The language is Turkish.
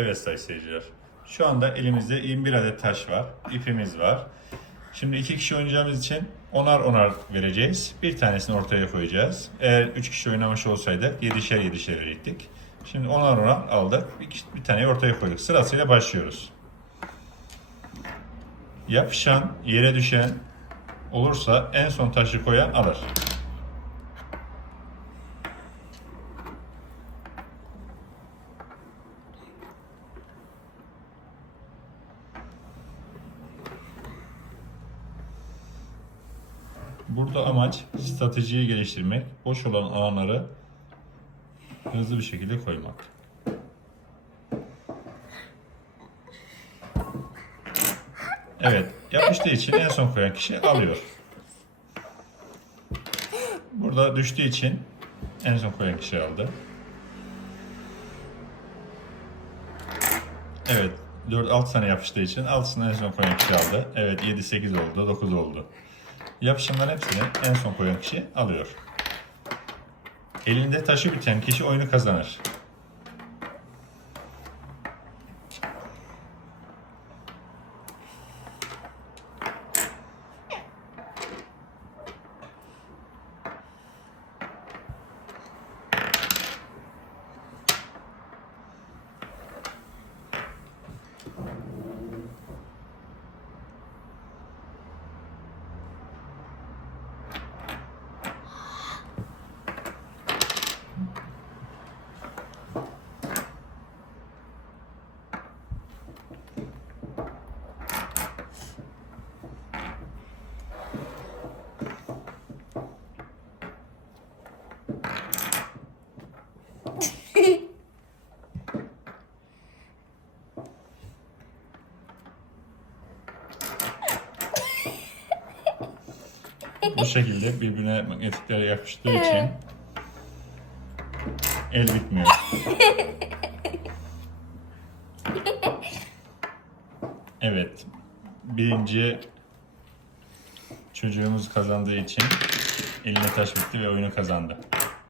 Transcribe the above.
Evet sayın seyirciler. Şu anda elimizde 21 adet taş var. ipimiz var. Şimdi iki kişi oynayacağımız için onar onar vereceğiz. Bir tanesini ortaya koyacağız. Eğer üç kişi oynamış olsaydık yedişer yedişer verecektik. Şimdi onar onar aldık. Bir, bir taneyi ortaya koyduk. Sırasıyla başlıyoruz. Yapışan, yere düşen olursa en son taşı koyan alır. Burada amaç stratejiyi geliştirmek, boş olan alanları hızlı bir şekilde koymak. Evet, yapıştığı için en son koyan kişi alıyor. Burada düştüğü için en son koyan kişi aldı. Evet, 4-6 tane yapıştığı için 6'sını en son koyan kişi aldı. Evet, 7-8 oldu, 9 oldu. Yapışanların hepsini en son koyan kişi alıyor. Elinde taşı biten kişi oyunu kazanır. Bu şekilde birbirine magnetiklere yapıştığı için el bitmiyor. Evet. Birinci çocuğumuz kazandığı için eline taş bitti ve oyunu kazandı.